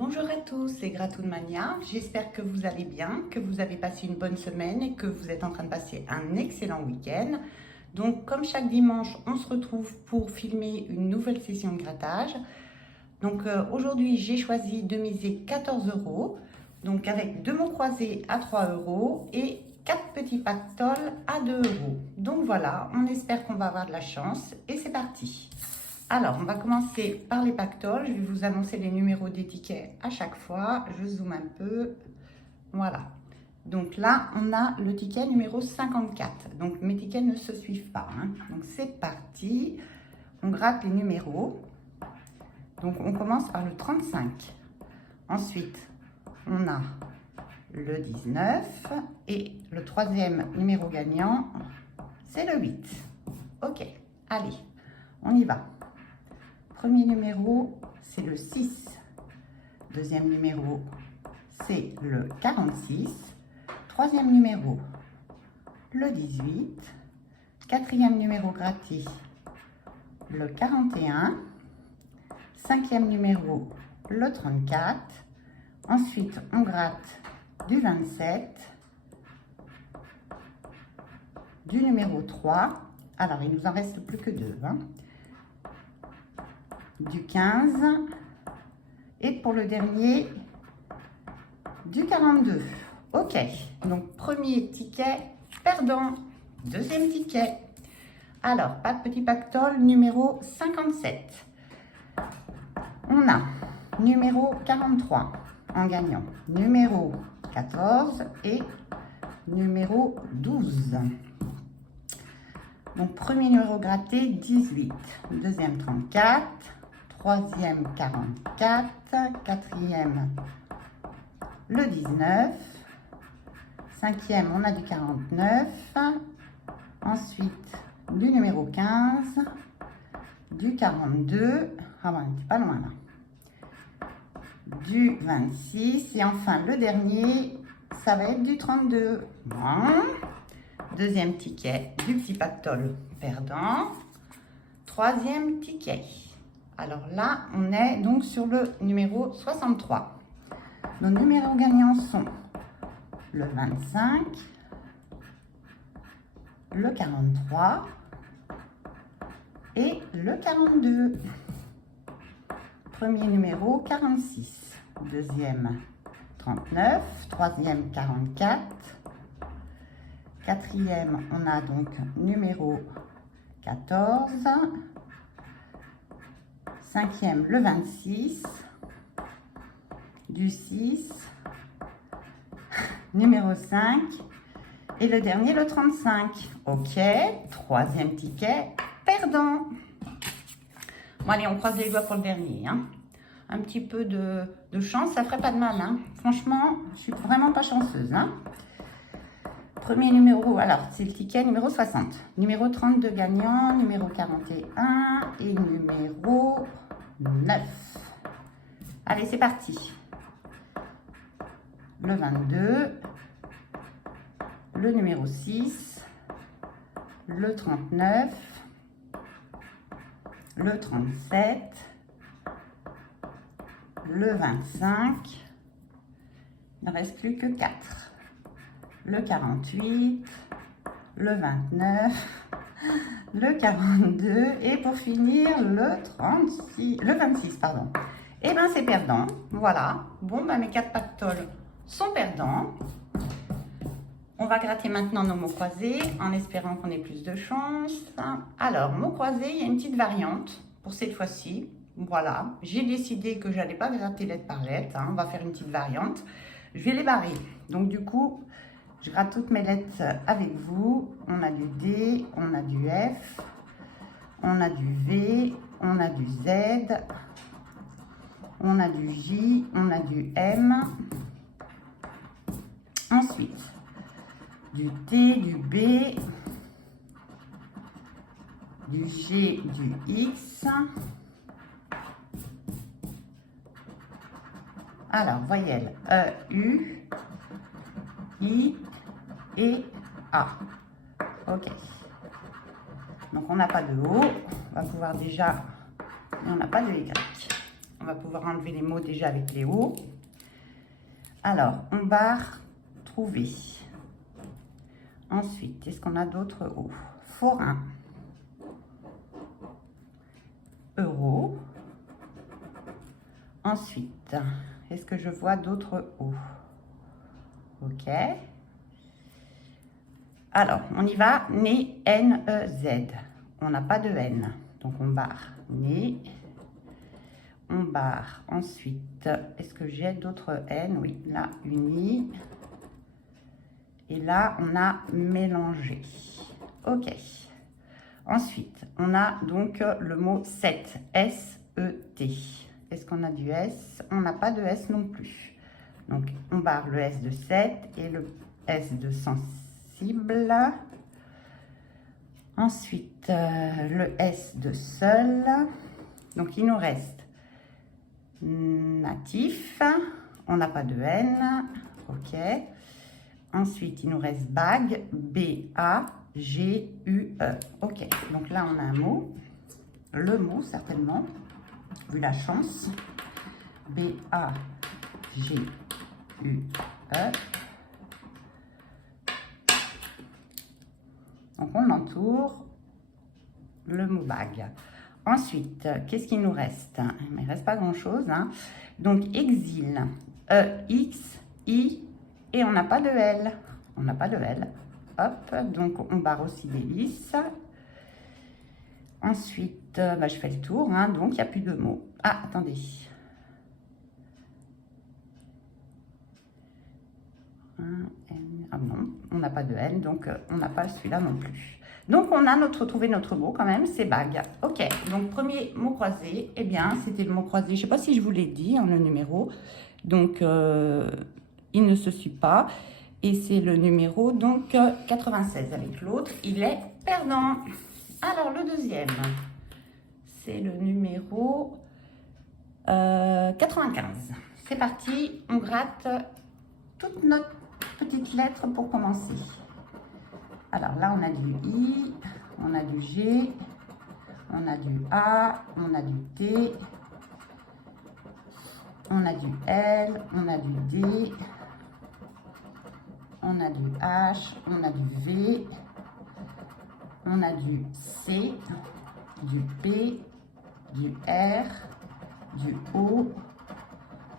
Bonjour à tous, c'est Gratounmania. J'espère que vous allez bien, que vous avez passé une bonne semaine et que vous êtes en train de passer un excellent week-end. Donc, comme chaque dimanche, on se retrouve pour filmer une nouvelle session de grattage. Donc, aujourd'hui, j'ai choisi de miser 14 €, donc avec 2 mots croisés à 3 € et 4 petits pactoles à 2 €. Donc voilà, on espère qu'on va avoir de la chance et c'est parti. Alors, on va commencer par les pactoles. Je vais vous annoncer les numéros des tickets à chaque fois. Je zoome un peu. Voilà. Donc là, on a le ticket numéro 54. Donc, mes tickets ne se suivent pas, hein. Donc, c'est parti. On gratte les numéros. Donc, on commence par le 35. Ensuite, on a le 19. Et le troisième numéro gagnant, c'est le 8. Ok, allez, on y va. Premier numéro, c'est le 6. Deuxième numéro, c'est le 46. Troisième numéro, le 18. Quatrième numéro gratté, le 41. Cinquième numéro, le 34. Ensuite, on gratte du 27, du numéro 3. Alors, il nous en reste plus que 2, hein. Du 15 et pour le dernier du 42. Ok, donc premier ticket perdant, deuxième ticket. Alors, pas de petit pactole, numéro 57. On a numéro 43 en gagnant, numéro 14 et numéro 12. Donc, premier numéro gratté, 18. Deuxième, 34. Troisième, 44. Quatrième, le 19. Cinquième, on a du 49. Ensuite, du numéro 15. Du 42. Ah, on n'était pas loin là. Du 26. Et enfin, le dernier, ça va être du 32. Bon. Deuxième ticket du petit pactole perdant. Troisième ticket. Alors là, on est donc sur le numéro 63. Nos numéros gagnants sont le 25, le 43 et le 42. Premier numéro, 46. Deuxième, 39. Troisième, 44. Quatrième, on a donc numéro 14. Cinquième, le 26. Du 6. Numéro 5. Et le dernier, le 35. Ok, troisième ticket, perdant. Bon, allez, on croise les doigts pour le dernier, hein. Un petit peu de chance, ça ferait pas de mal, hein. Franchement, je suis vraiment pas chanceuse, hein. Premier numéro, alors c'est le ticket numéro 60. Numéro 32 gagnant, numéro 41 et numéro 9. Allez, c'est parti. Le 22, le numéro 6, le 39, le 37, le 25. Il ne reste plus que 4. Le 48, le 29, le 42 et pour finir le 26, pardon. Et bien c'est perdant, voilà. Bon, ben mes 4 pactoles sont perdants. On va gratter maintenant nos mots croisés en espérant qu'on ait plus de chance. Alors, mots croisés, il y a une petite variante pour cette fois-ci. Voilà, j'ai décidé que j'allais pas gratter lettre par lettre, hein. On va faire une petite variante. Je vais les barrer. Donc du coup, je gratte toutes mes lettres avec vous. On a du D, on a du F, on a du V, on a du Z, on a du J, on a du M. Ensuite, du T, du B, du G, du X. Alors, voyelles E, U, I et A. Ok. Donc, on n'a pas de O. On va pouvoir déjà... Mais on n'a pas de Y. On va pouvoir enlever les mots déjà avec les O. Alors, on barre trouver. Ensuite, est-ce qu'on a d'autres O? Forain. Euro. Ensuite, est-ce que je vois d'autres O? Ok. Alors, on y va. Né, N-E-Z. On n'a pas de N. Donc, on barre. Né. On barre. Ensuite, est-ce que j'ai d'autres N? Oui, là, uni. Et là, on a mélangé. Ok. Ensuite, on a donc le mot 7. S-E-T. Est-ce qu'on a du S? On n'a pas de S non plus. Donc, on barre le S de 7 et le S de sensible. Ensuite, le S de seul. Donc, il nous reste natif. On n'a pas de N. Ok. Ensuite, il nous reste bague. B-A-G-U-E. Ok. Donc là, on a un mot. Le mot, certainement. Vu la chance. B-A-G-U-E. Donc, on entoure le mot bague. Ensuite, qu'est-ce qu'il nous reste? Il ne reste pas grand-chose. Hein. Donc, exil. E-X-I. Et on n'a pas de L. On n'a pas de L. Hop. Donc, on barre aussi des lisses. Ensuite, je fais le tour. Hein, donc, il n'y a plus de mots. Ah, attendez. Ah non, on n'a pas de N, donc on n'a pas celui-là non plus. Donc, on a trouvé notre mot quand même, c'est bague. Ok, donc premier mot croisé, eh bien, c'était le mot croisé. Je ne sais pas si je vous l'ai dit, hein, le numéro. Donc, il ne se suit pas. Et c'est le numéro, donc, 96 avec l'autre. Il est perdant. Alors, le deuxième, c'est le numéro 95. C'est parti, on gratte toute notre petite lettre pour commencer. Alors là, on a du I, on a du G, on a du A, on a du T, on a du L, on a du D, on a du H, on a du V, on a du C, du P, du R, du O,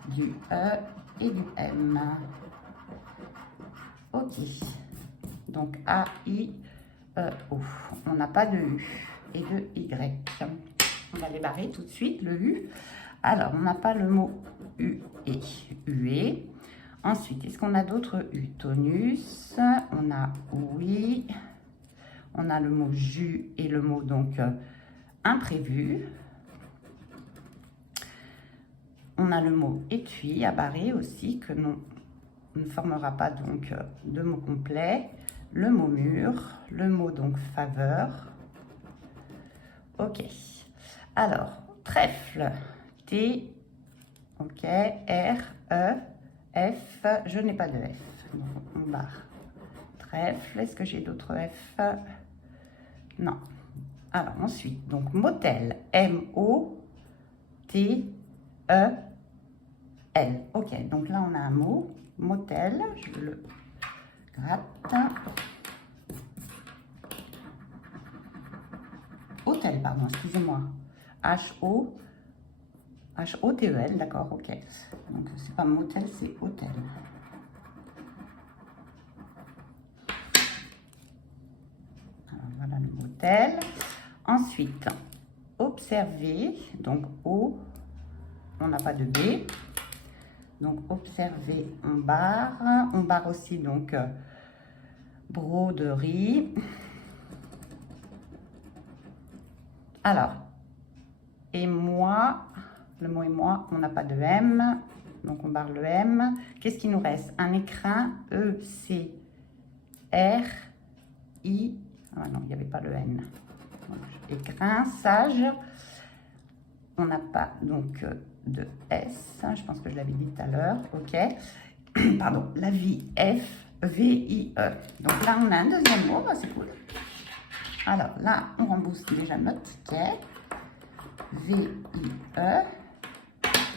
du E et du M. Ok. Donc A, I, E, O. On n'a pas de U et de Y. On va les barrer tout de suite, le U. Alors, on n'a pas le mot U et UE. Ensuite, est-ce qu'on a d'autres U? Tonus. On a oui. On a le mot jus et le mot donc imprévu. On a le mot étui à barrer aussi, que non, ne formera pas donc de mots complets. Le mot mur, le mot donc faveur. Ok. Alors, trèfle. T, ok, R, E, F. Je n'ai pas de F. Donc, on barre. Trèfle. Est-ce que j'ai d'autres F? Non. Alors, ensuite, donc motel. M-O-T-E-L. Ok, donc là, on a un mot. Motel. Je le gratte. Hôtel, pardon, excusez-moi. H-O-T-E-L, d'accord, ok. Donc, c'est pas motel, c'est hôtel. Alors, voilà le motel. Ensuite, observer. Donc, O, on n'a pas de B. Donc, observer, on barre. On barre aussi, donc, broderie. Alors, et moi, le mot et moi, on n'a pas de M, donc on barre le M. Qu'est-ce qu'il nous reste? Un écrin, E, C, R, I. Ah non, il n'y avait pas le N. Donc, écrin, sage. On n'a pas donc de S, je pense que je l'avais dit tout à l'heure, ok. Pardon, la vie, F, V, I, E. Donc là, on a un deuxième mot, c'est cool. Alors là, on rembourse déjà notre ticket. V-I-E.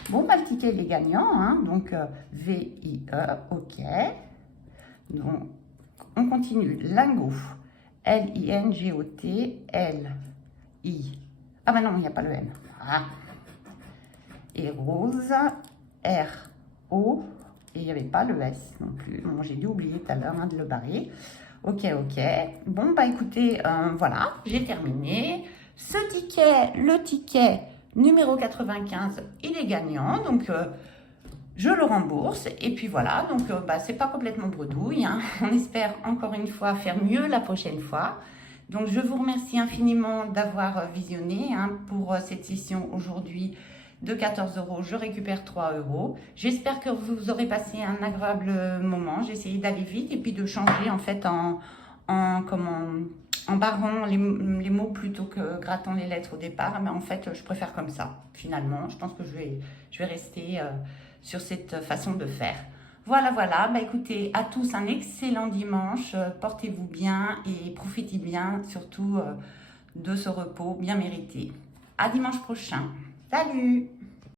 Bon, bah, le ticket, il est gagnant, hein, donc V-I-E, ok. Donc, on continue. Lingot, L-I-N-G-O-T, L-I. Ah, bah non, il n'y a pas le N. Ah. Et rose, R-O, et il n'y avait pas le S non plus. Bon, j'ai dû oublier tout à l'heure hein, de le barrer. Ok, ok. Bon, bah écoutez, voilà, j'ai terminé. Ce ticket, le ticket numéro 95, il est gagnant, donc je le rembourse. Et puis voilà, donc bah, c'est pas complètement bredouille. Hein. On espère encore une fois faire mieux la prochaine fois. Donc je vous remercie infiniment d'avoir visionné hein, pour cette session aujourd'hui de 14 €. Je récupère 3 €. J'espère que vous aurez passé un agréable moment. J'ai essayé d'aller vite et puis de changer en fait en barrant les mots plutôt que grattant les lettres au départ. Mais en fait, je préfère comme ça. Finalement, je pense que je vais rester sur cette façon de faire. Voilà, voilà. Bah, écoutez, à tous un excellent dimanche. Portez-vous bien et profitez bien surtout de ce repos bien mérité. À dimanche prochain. Salut!